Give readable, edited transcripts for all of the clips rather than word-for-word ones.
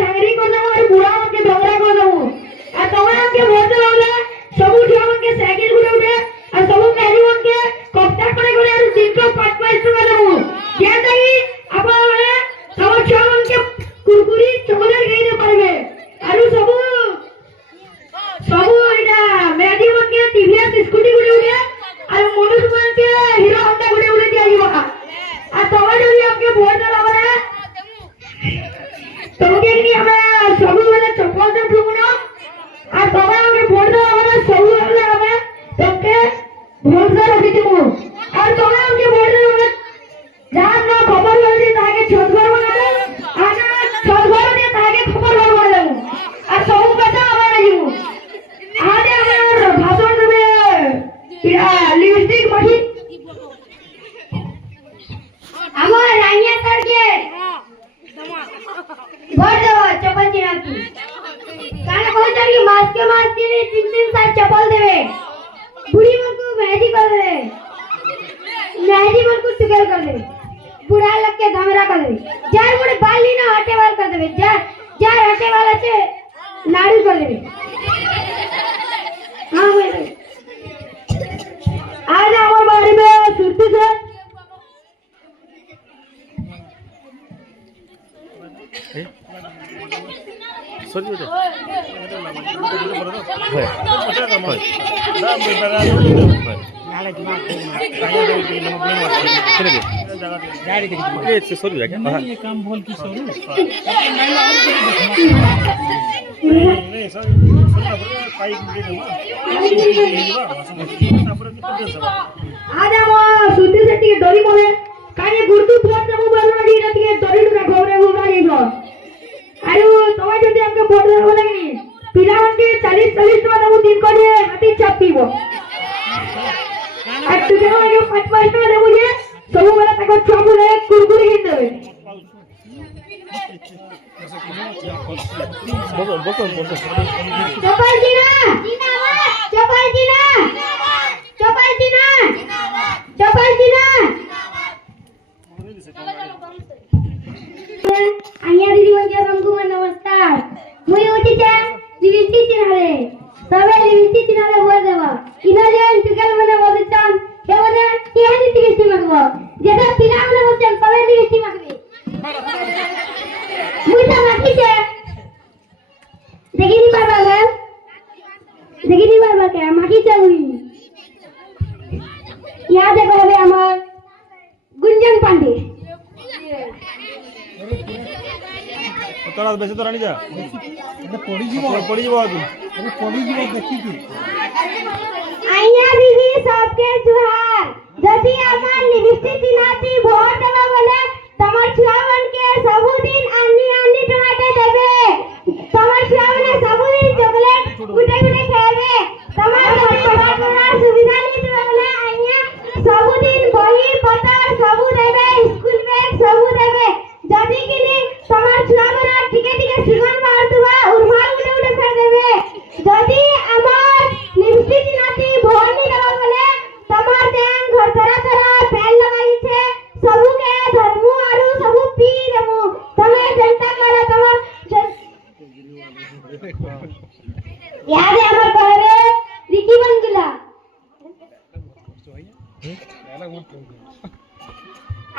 ढंगरी कर दबो और बुढ़ा के ढंगरा कर दबो आ तोरा के वोट देला सब उठा के साइकिल गुड़े उठे और सब मेहरी बन के कप्ता करे करे और दिन को 5-5 टका देबो क्या दई आप वाला सब छावन के कुरकुरी चॉकलेट गई दे पारबे और सब एटा मेहरी बन के टीवीएस स्कूटी गुड़े उठे और मनुष्य बन के हीरो होंडा गुड़े उठे दिया जीवा आ तोरा जल्दी आपके वोट देला वाला तुमके कि हमें सब वाला चप्पल दे दूंगा और बाबा हमके वोट देला वाला सब वाला हमें तुमके वोट दे रखी थी और तुम्हें हमके वोट देला वाला जान ना खबर लगी ताके छतघर बना ले आना छतघर दे ताके खबर बना ले और सब पता हमारा जीव आदे हमें भाषण में इरा लिपस्टिक मठी আমার রানিয়া স্যারকে ভোট দেবো চপ্পল চিনা কি কানে কইছে কি মাস দিনে 3-3 সাত চপ্পল দেবে বুড়ি মনকু মেহেদি कर देवे मेहदी मनको टुकल कर देवे बुढ़ा लग के घमरा कर देवे जार मोड़े बाल ली ना हटे वाल कर देवे जार हटे वाला छे नाड़ू कर देवे हां बोले आज हमार बाड़ी में सुरती से सॉरी बेटा नाले दिमाग ये सॉरी क्या ये काम बोल की सॉरी नहीं सॉरी आज हम सुद्धी सेठी डोरी बोले काने गुर्तु फोन देबो बोलना दी रतिके डोरी टुरा खबरे गुरा जेबो आरो तोय जदी हमके वोट देबो लागनी पिलावन के 40-40 टका देबो दिन को जे हाथी चापीबो আর তুই কেন এই 5-5 টাকা দেবো যে সব বেলা তাকে চপুরে কুরকুরে কিনে দেবে বসো চপাল দিনা জিন্দাবাদ চপাল দিনা চপাল দিনা চপাল দিনা आइया दीदी म्हणजे रंगू नमस्कार मुई उठीच्या लिविस्टी चिनाले सवे लिविस्टी चिनाले बोल देवा इनाले इंतकाल मने बसचान हे मने केहनी लिविस्टी मागबो जेदा पिला मने बसचान सवे लिविस्टी मागबे मुई ता मागीचे देखिनी बाबा के मागीचे मुई याद है कहबे আমার गुंजन पांडे तोरा बेसी तो रानी जा पड़ी जीवो आज अरे पड़ी जीवो देखी की आइया दीदी सबके जुहार जदी আমার লিপস্টিক চিনাতি ভোট দেবা বলে তোমার ছুয়াवन के सबुदिन आनी टमाटर देबे তোমার ছুয়াवन सबुदिन चॉकलेट गुटे खाबे তোমার पढ़ार सुविधा ली देबे বলে आइया सबुदिन बही पत्तर सबु देबे स्कूल बैग सबु देबे जदी किनी তোমার ছুয়াवन টিকে সিগন মারতুবা উরমাল গুटे फेर देबे जदी আমার লিপস্টিক চিনাতি ভোট নি দেবা বলে তোমার দেন घर तरह फैन लगाई छे सबु के धर्मु आरु सबु पी देमु तमे जनता करे तमर याद है हमर कहबे रिकी बन गेला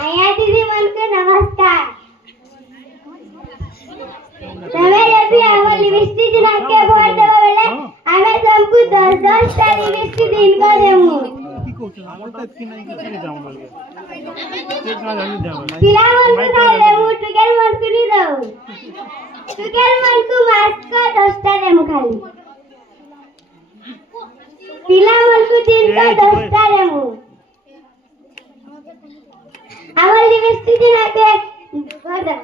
आया दीदी मन के नमस्कार तमे यदि हमर लिपस्टिक चिना के वोट देबे बेले हमें सबको 10-10 टा लिपस्टिक दिन को देमु पिला मन को देबो टुकेल मन को नहीं दो टुकेल मन को मास्क का 10 टा देमु खाली पिला मन को दिन का 10 टा देमु आवर लिपस्टिक दिना के कर दे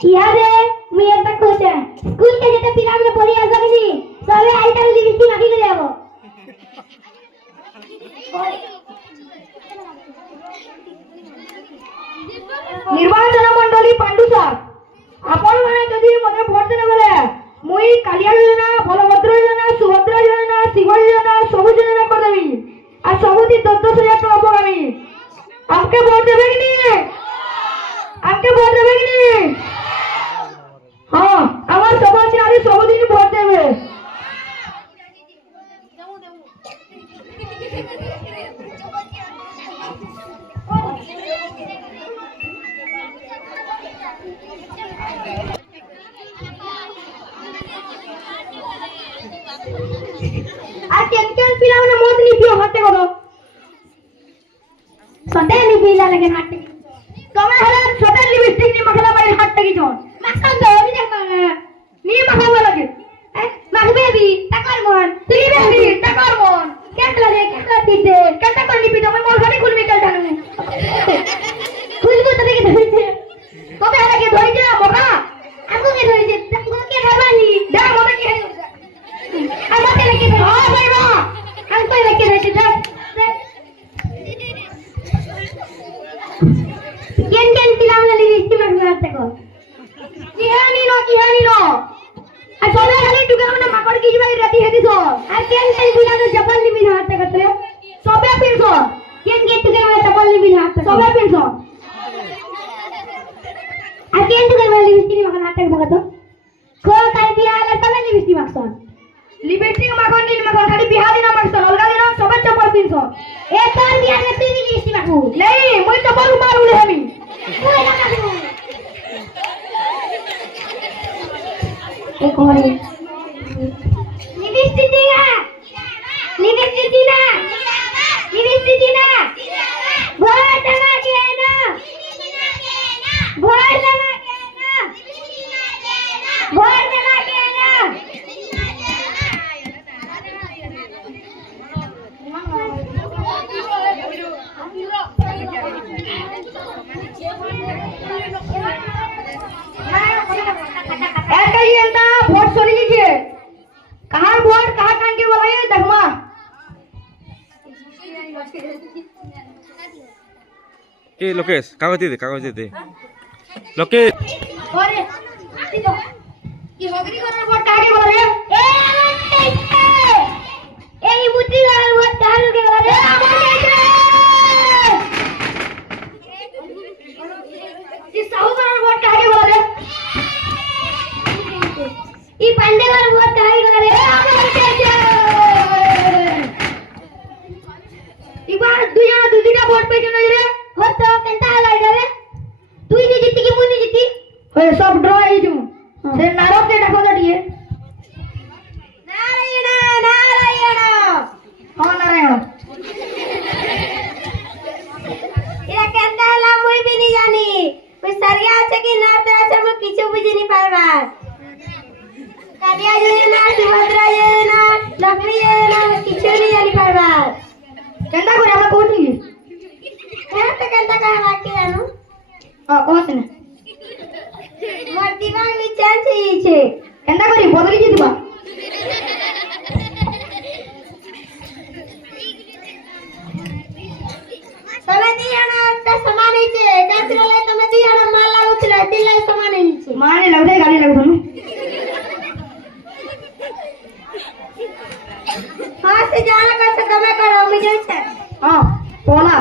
याद है मैं एकटा कोचे स्कूल के जेते पिला में पढ़ी आसबनी सबे आइटा लिपस्टिक माखी के देबो निर्वाचन मंडली पांडु सर आपण माने जदी मते भोट देने बेले मुई कालिया योजना बलभद्र योजना सुभद्रा योजना शिव योजना सब योजना कर देबी आ सबुती 10,000 टका पगामी हमके वोट देबे कि नहीं हमके किया लगे हाथ कमे हला छोटे लिपस्टिक नि मखला मारी हाथ टकी जोन माखन दो नि देख नि मखवा लगे माख बेबी टकर मन ली बेबी टकर मन केटला रे केटला पीते केटा कोनी पीते मैं मोर घरी खुल में केटा नु खुल को तबे के धरते कबे हला के धोई जे मोका हमको के धोई जे हमको के धरवानी डा मोमे के हमको के लेके हां भाई वाह हमको लेके धोई जे केन पिलावला लिविस्टी मारते को किहानी नो आ सोले खाली टुका मने माकड़ की जीवा रेडी हेदी सो आ केन पिलानो चप्पल नि बिना हाथ करते सोबे पिनसो केन के टुका मने चप्पल नि बिना हाथ सोबे पिनसो आ केन टुका मने लिविस्टी माकन हाथ करतो को काई बियाला सबे लिविस्टी माकसन लिविस्टी माकन नि माकन खाली बिहारी ना माकसन अलगा दिन सोबे चप्पल पिनसो ए तोर बिया में तू लिविस्टी माकू नहीं मैं चप्पल मारू ले हमी कोई ना काटू एक और लिपस्टिक ना वोट लगा के ना वोट लगा के ना ऐसा ही अंता वोट सुनी लीजिए कहाँ वोट कहाँ कान के बोलाइए दगमा ए लोकेश कागज दे लोकेश और ये होगरी वाला वोट कहाँ के बोला रे ए मुट्ठी वाला वोट कहाँ के बोला रे ये साहू वाला वोट कहाँ के बोला रे ई पांडे वाला वोट कहाँ के बोला रे ई बार दुईटा वोट पे चुना रे हो तो केनता हलाई रे तू ही नहीं जीती कि मुई नहीं जीती ओए सब ड्रॉ है जो से नारद के डाको दटिए नारायण हां नारायण इरा केनता हला मुई भी नहीं जानी कोई सरिया আছে कि ना तो আছে मैं किछु बुझी नहीं पाइबा कालिया योजना सुभद्रा योजना लक्ष्मी योजना किछु नहीं जानी पाइबा केनता करे हम कोठी है तो केनता कहवा के आनु हां कोस ने मोर दिमाग में चांस छे केनता करी बदली जितबा तमे दियाना त समान ही छे कातरे लाई तमे दियाना माल लागुतले दिले समान ही छे माने लगदे गाड़ी लगदनु हां से जाना कैसे तमे करो मुझे छे हां बोला